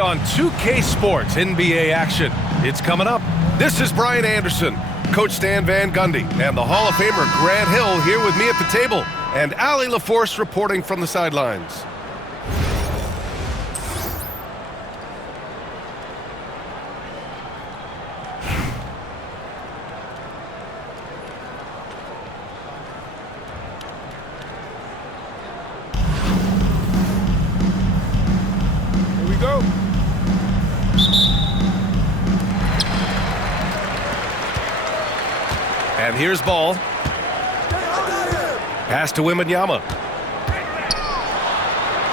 On 2K Sports NBA action, it's coming up. This is Brian Anderson, Coach Stan Van Gundy, and the Hall of Famer Grant Hill here with me at the table, and Allie LaForce reporting from the sidelines. Here we go. And here's ball. Pass to Wembanyama.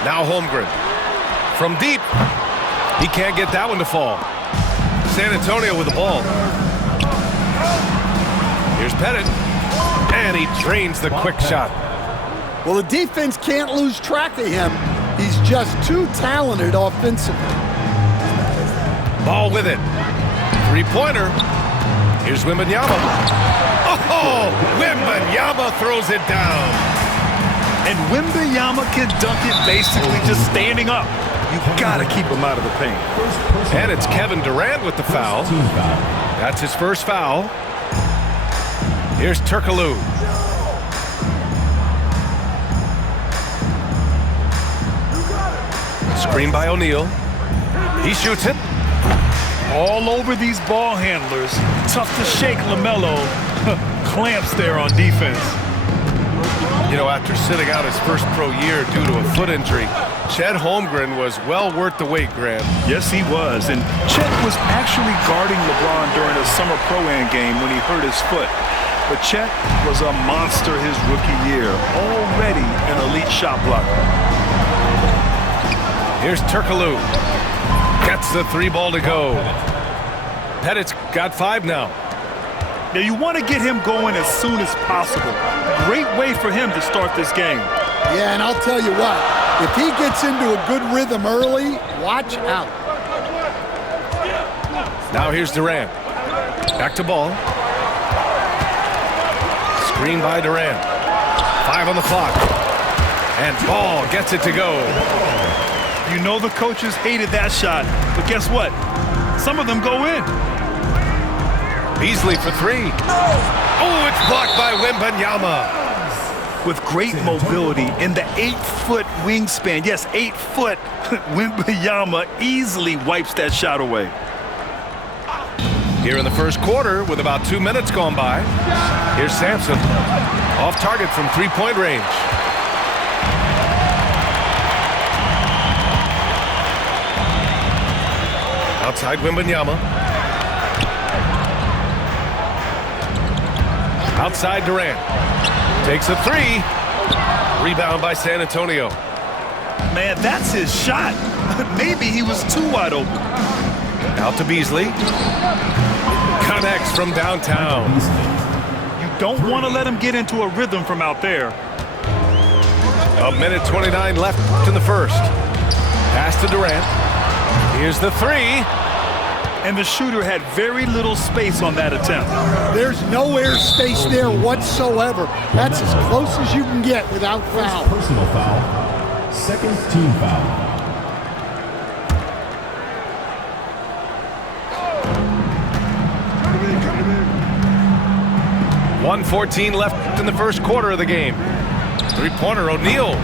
Now Holmgren. From deep. He can't get that one to fall. San Antonio with the ball. Here's Pettit. And he drains the quick shot. Well, the defense can't lose track of him. He's just too talented offensively. Ball with it. Three-pointer. Here's Wembanyama. Oh, Wembanyama throws it down. And Wembanyama can dunk it basically just standing up. You got to keep him out of the paint. And it's Kevin Durant with the foul. That's his first foul. Here's Turkoglu. Screen by O'Neal. He shoots it. All over these ball handlers. Tough to shake LaMelo. Clamps there on defense. You know, after sitting out his first pro year due to a foot injury, Chet Holmgren was well worth the wait, Graham. Yes, he was. And Chet was actually guarding LeBron during a summer Pro-Am game when he hurt his foot. But Chet was a monster his rookie year. Already an elite shot blocker. Here's Turkoglu. Gets the three ball to go. Pettit's got 5 now. Now you want to get him going as soon as possible. Great way for him to start this game. Yeah, and I'll tell you what, if he gets into a good rhythm early, watch out. Now here's Durant. Back to ball. Screen by Durant. 5 on the clock. And Ball gets it to go. You know the coaches hated that shot, but guess what? Some of them go in. Beasley for 3. Oh, it's blocked by Wembanyama. With great mobility in the 8-foot wingspan. Yes, 8 foot. Wembanyama easily wipes that shot away. Here in the first quarter with about 2 minutes gone by. Here's Sampson. Off target from 3-point range. Outside Wembanyama. Outside Durant. Takes a 3. Rebound by San Antonio. Man, that's his shot. Maybe he was too wide open. Out to Beasley. Connects from downtown. You don't want to let him get into a rhythm from out there. 1:29 left in the first. Pass to Durant. Here's the 3. And the shooter had very little space on that attempt. There's no air space there whatsoever. That's as close as you can get without foul. Personal foul. Second team foul. .114 left in the first quarter of the game. 3-pointer O'Neal.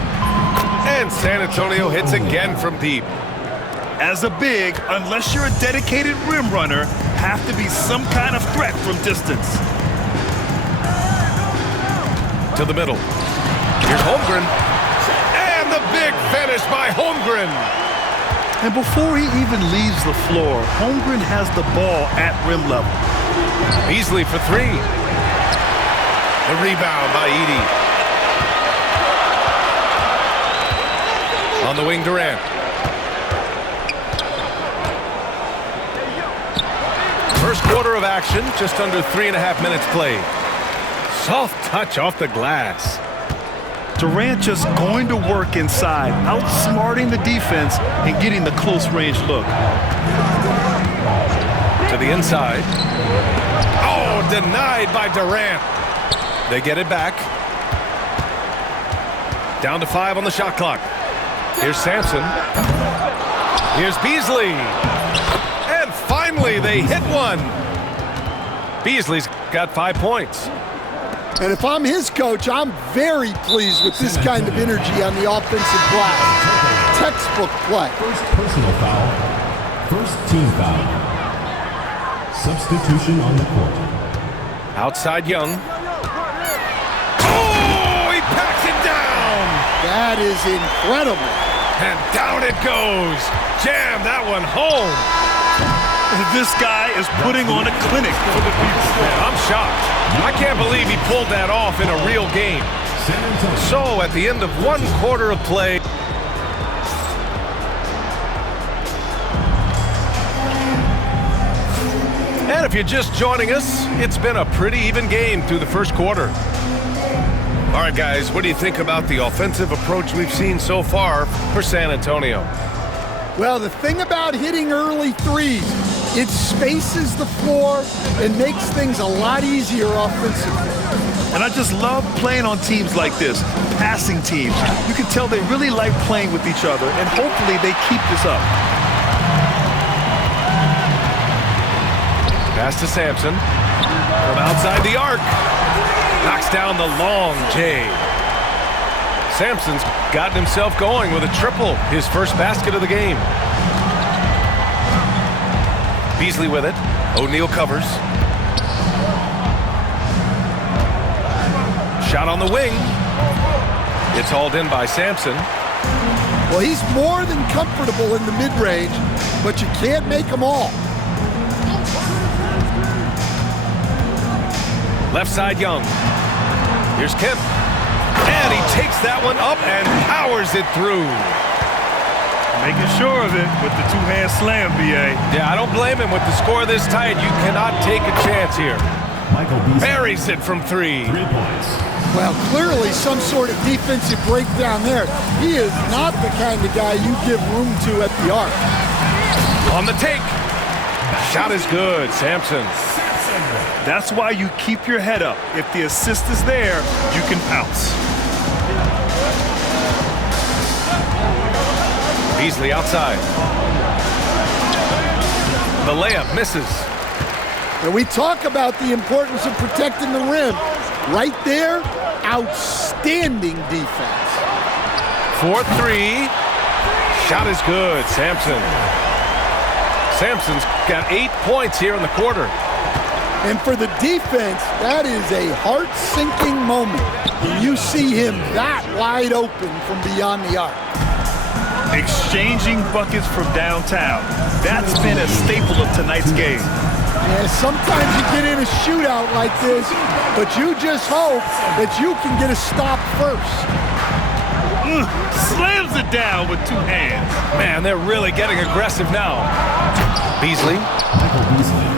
And San Antonio hits again from deep. As a big, unless you're a dedicated rim runner, have to be some kind of threat from distance. To the middle. Here's Holmgren. And the big finish by Holmgren. And before he even leaves the floor, Holmgren has the ball at rim level. Beasley for 3. The rebound by Edey. On the wing, Durant. First quarter of action, just under 3.5 minutes played. Soft touch off the glass. Durant just going to work inside, outsmarting the defense and getting the close range look. To the inside. Oh, denied by Durant. They get it back. Down to 5 on the shot clock. Here's Sampson. Here's Beasley. And finally, they hit one. Beasley's got 5 points. And if I'm his coach, I'm very pleased with this kind of energy on the offensive glass. Textbook play. First personal foul. First team foul. Substitution on the court. Outside Young. Oh, he packs it down. That is incredible. And down it goes. Jam that one home. This guy is putting on a clinic for the people. Man, I'm shocked. I can't believe he pulled that off in a real game. So at the end of 1 quarter of play. And if you're just joining us, it's been a pretty even game through the first quarter. All right, guys, what do you think about the offensive approach we've seen so far for San Antonio? Well, the thing about hitting early threes, it spaces the floor and makes things a lot easier offensively. And I just love playing on teams like this, passing teams. You can tell they really like playing with each other, and hopefully they keep this up. Pass to Sampson from outside the arc. Knocks down the long J. Sampson's gotten himself going with a triple, his first basket of the game. Beasley with it. O'Neal covers. Shot on the wing. It's hauled in by Sampson. Well, he's more than comfortable in the mid-range, but you can't make them all. Left side Young. Here's Kemp. And he takes that one up and powers it through. Making sure of it with the two-hand slam, B.A. Yeah, I don't blame him. With the score this tight, you cannot take a chance here. Michael Beasley. Buries it from 3. 3 points. Well, clearly some sort of defensive breakdown there. He is not the kind of guy you give room to at the arc. On the take. Shot is good, Sampson. That's why you keep your head up. If the assist is there, you can pounce. Beasley outside. The layup misses. And we talk about the importance of protecting the rim. Right there, outstanding defense. 4-3. Shot is good, Sampson. Sampson's got 8 points here in the quarter. And for the defense, that is a heart-sinking moment when you see him that wide open from beyond the arc. Exchanging buckets from downtown. That's been a staple of tonight's game. Yeah, sometimes you get in a shootout like this, but you just hope that you can get a stop first. Slams it down with 2 hands. Man, they're really getting aggressive now. Beasley. Michael Beasley.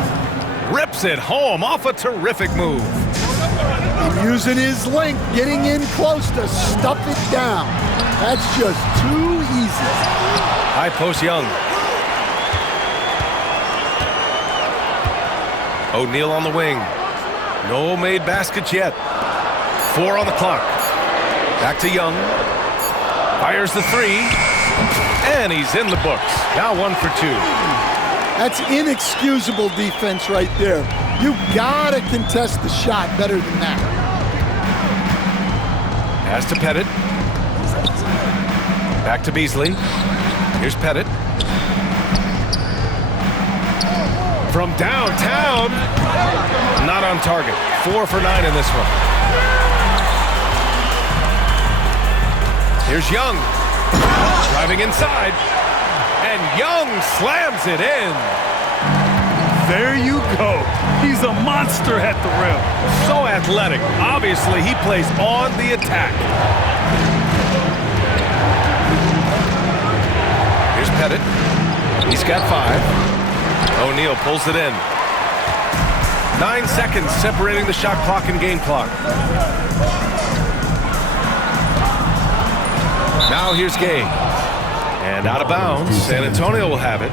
Rips it home off a terrific move. And using his length, getting in close to stuff it down. That's just too easy. High post Young. O'Neal on the wing. No made baskets yet. 4 on the clock. Back to Young. Fires the 3. And he's in the books. Now 1 for 2. That's inexcusable defense right there. You gotta contest the shot better than that. Pass to Pettit. Back to Beasley. Here's Pettit. From downtown. Not on target. 4 for 9 in this one. Here's Young. Driving inside. And Young slams it in. There you go. He's a monster at the rim. So athletic. Obviously, he plays on the attack. Here's Pettit. He's got 5. O'Neal pulls it in. 9 seconds separating the shot clock and game clock. Now here's Gay. And out of bounds, San Antonio will have it.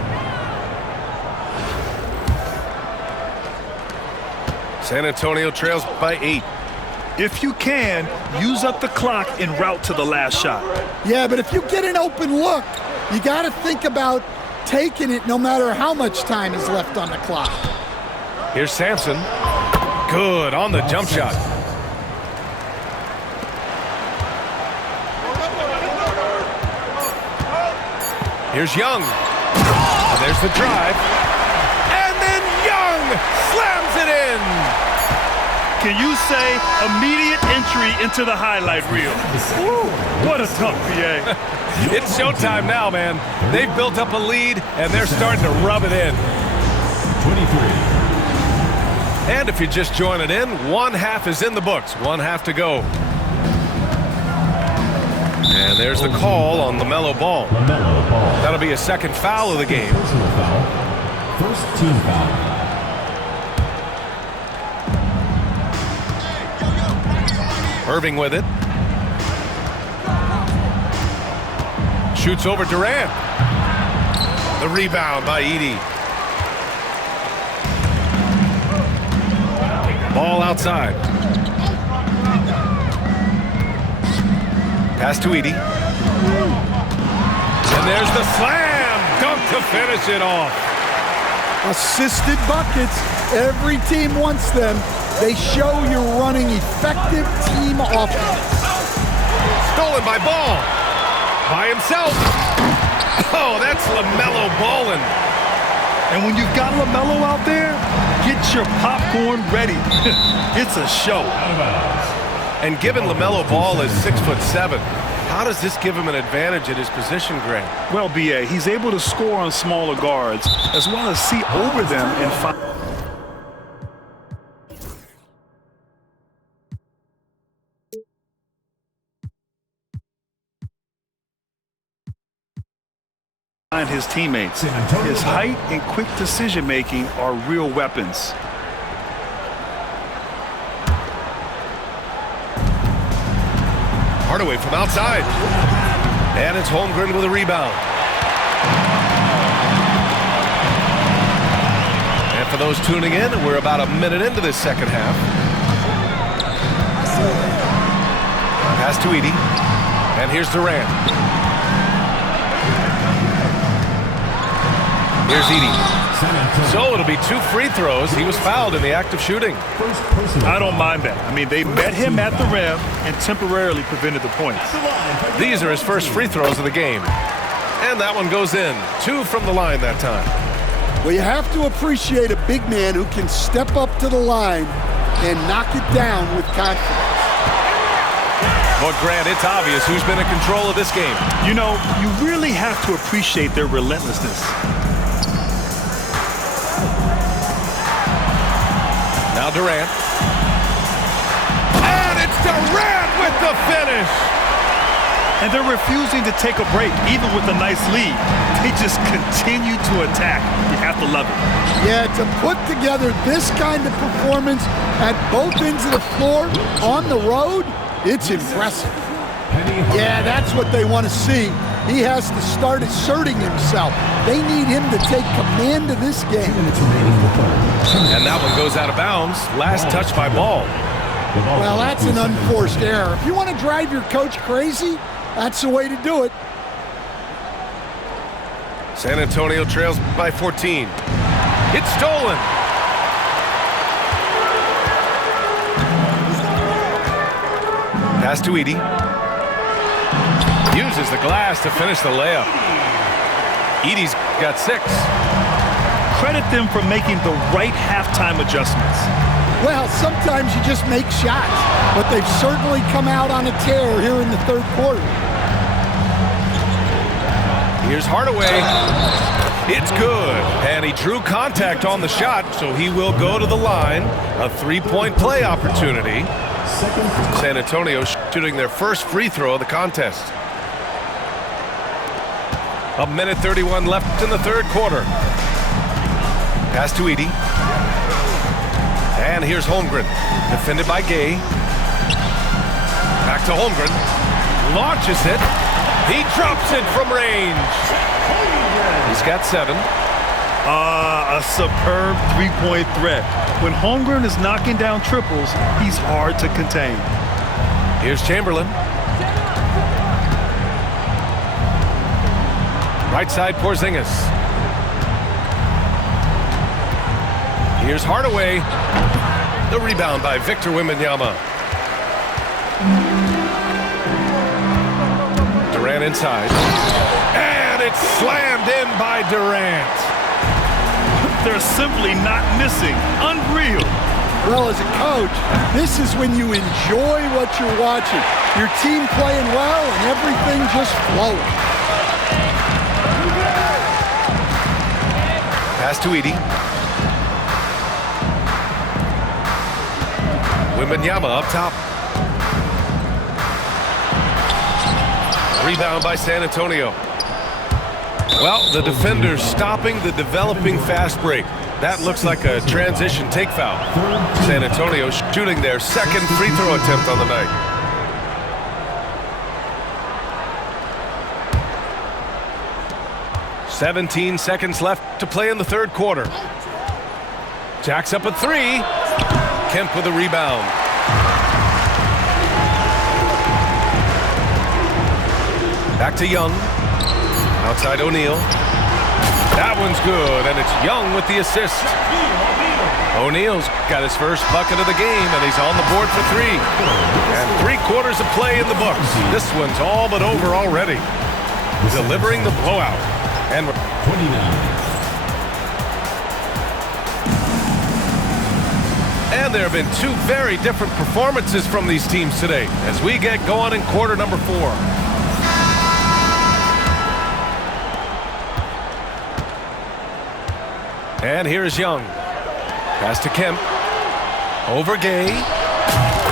San Antonio trails by 8. If you can, use up the clock en route to the last shot. Yeah, but if you get an open look, you got to think about taking it no matter how much time is left on the clock. Here's Sampson. Good on the jump shot. Here's Young. And there's the drive. And then Young slams it in. Can you say immediate entry into the highlight reel? Woo, what a tough PA. It's showtime now, man. They've built up a lead, and they're starting to rub it in. 23. And if you're just joining in, one half is in the books. One half to go. And there's the call on LaMelo Ball. LaMelo Ball. That'll be a second foul of the game. Personal foul. First team foul. Irving with it. Shoots over Durant. The rebound by Edey. Ball outside. Pass to Edey. And there's the slam dunk to finish it off. Assisted buckets. Every team wants them. They show you're running effective team offense. Stolen by Ball. By himself. Oh, that's LaMelo ballin'. And when you've got LaMelo out there, get your popcorn ready. It's a show. Out of bounds. And given LaMelo Ball is 6'7", how does this give him an advantage at his position, Greg? Well, B.A., he's able to score on smaller guards as well as see over them and find. His teammates. His height and quick decision-making are real weapons. Hardaway from outside. And it's Holmgren with a rebound. And for those tuning in, we're about a minute into this second half. Pass to Edey. And here's Durant. Here's Edey. So it'll be 2 free throws. He was fouled in the act of shooting. I don't mind that. I mean, they met him at the rim and temporarily prevented the points. These are his first free throws of the game. And that one goes in. 2 from the line that time. Well, you have to appreciate a big man who can step up to the line and knock it down with confidence. But Grant, it's obvious who's been in control of this game. You know, you really have to appreciate their relentlessness. Now Durant. And it's Durant with the finish. And they're refusing to take a break, even with a nice lead. They just continue to attack. You have to love it. Yeah, to put together this kind of performance at both ends of the floor on the road, it's impressive. Yeah, that's what they want to see. He has to start asserting himself. They need him to take command of this game. And that one goes out of bounds. Last touch by Ball. Well, that's an unforced error. If you want to drive your coach crazy, that's the way to do it. San Antonio trails by 14. It's stolen. Pass to Edey. Uses the glass to finish the layup. Edey's got 6. Credit them for making the right halftime adjustments. Well, sometimes you just make shots, but they've certainly come out on a tear here in the third quarter. Here's Hardaway. It's good. And he drew contact on the shot, so he will go to the line. A 3-point play opportunity. San Antonio shooting their first free throw of the contest. 1:31 left in the third quarter. Pass to Edey. And here's Holmgren. Defended by Gay. Back to Holmgren. Launches it. He drops it from range. He's got 7. A superb three-point threat. When Holmgren is knocking down triples, he's hard to contain. Here's Chamberlain. Right side Porzingis. Here's Hardaway. The rebound by Victor Wembanyama. Durant inside. And it's slammed in by Durant. They're simply not missing. Unreal. Well, as a coach, this is when you enjoy what you're watching. Your team playing well and everything just flowing. Pass to Edie. Wembanyama up top. Rebound by San Antonio. Well, the defender's stopping the developing fast break. That looks like a transition take foul. San Antonio shooting their second free throw attempt on the night. "17 seconds left to play in the third quarter. Jacks up a three. Kemp with a rebound. Back to Young. Outside O'Neal. That one's good, and it's Young with the assist. O'Neal's got his first bucket of the game, and he's on the board for three. And 3 quarters of play in the books. This one's all but over already. Delivering the blowout. And 29. And there have been 2 very different performances from these teams today as we get going in quarter number 4. And here's Young. Pass to Kemp. Over Gay.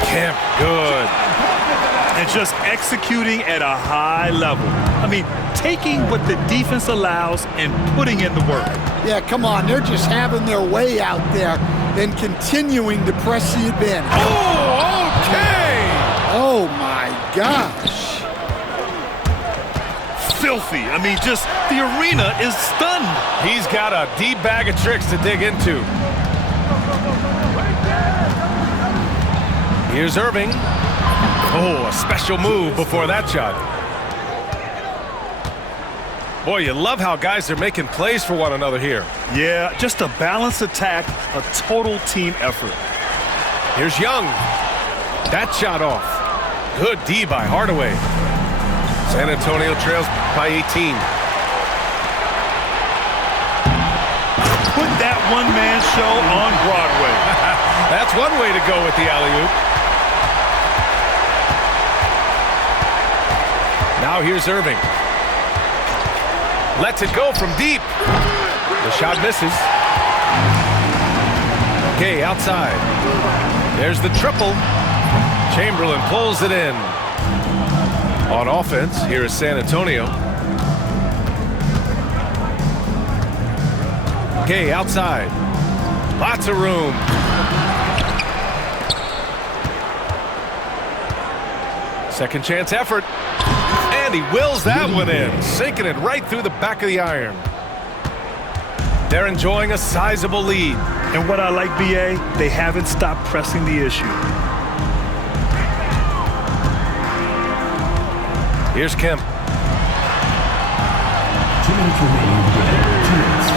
Kemp, good. And just executing at a high level. I mean, taking what the defense allows and putting in the work. Yeah, come on. They're just having their way out there and continuing to press the advantage. Oh, okay! Oh, my gosh. Filthy. I mean, just the arena is stunned. He's got a deep bag of tricks to dig into. Here's Irving. Oh, a special move before that shot. Boy, you love how guys are making plays for one another here. Yeah, just a balanced attack, a total team effort. Here's Young. That shot off. Good D by Hardaway. San Antonio trails by 18. Put that one-man show on Broadway. That's one way to go with the alley-oop. Now here's Irving. Lets it go from deep. The shot misses. Gay outside. There's the triple. Chamberlain pulls it in. On offense, here is San Antonio. Gay outside. Lots of room. Second chance effort. And he wills that one in, sinking it right through the back of the iron. They're enjoying a sizable lead. And what I like, BA, they haven't stopped pressing the issue. Here's Kemp. 2 minutes remaining. 2 minutes.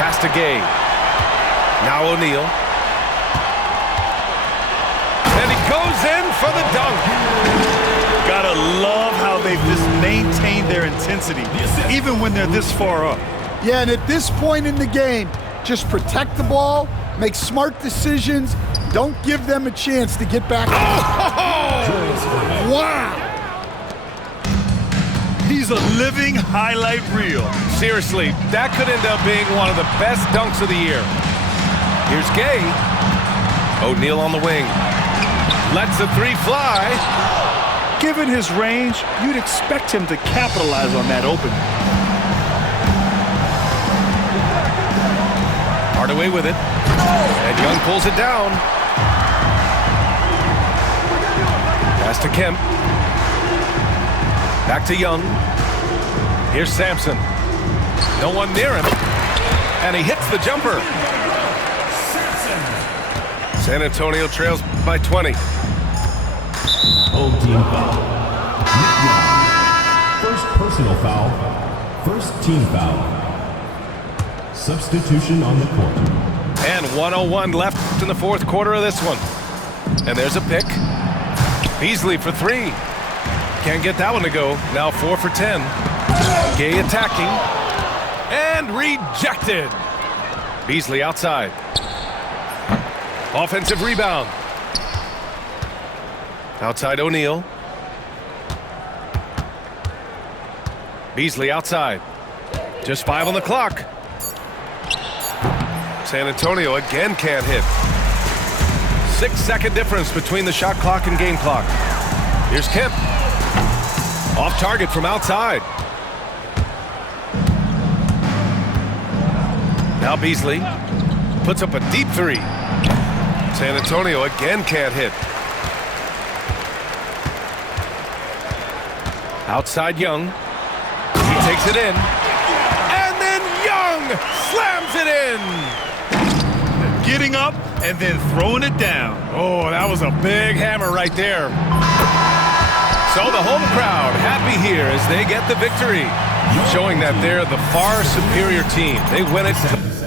Pass to Gay. Now O'Neal. And he goes in for the dunk. Gotta love how they've just maintained their intensity, even when they're this far up. Yeah, and at this point in the game, just protect the ball, make smart decisions, don't give them a chance to get back. Oh! Wow! He's a living highlight reel. Seriously, that could end up being one of the best dunks of the year. Here's Gay. O'Neal on the wing. Lets the three fly. Given his range, you'd expect him to capitalize on that opening. Hardaway with it. And Young pulls it down. Pass to Kemp. Back to Young. Here's Sampson. No one near him. And he hits the jumper. San Antonio trails by 20. Old team foul. Nick Young. First personal foul. First team foul. Substitution on the court. And 1:01 left in the fourth quarter of this one. And there's a pick. Beasley for three. Can't get that one to go. Now 4 for 10. Gay attacking. And rejected. Beasley outside. Offensive rebound. Outside O'Neal. Beasley outside. Just 5 on the clock. San Antonio again can't hit. 6-second difference between the shot clock and game clock. Here's Kemp. Off target from outside. Now Beasley puts up a deep three. San Antonio again can't hit. Outside Young. He takes it in. And then Young slams it in. Getting up and then throwing it down. Oh, that was a big hammer right there. So the home crowd happy here as they get the victory, showing that they're the far superior team. They win it.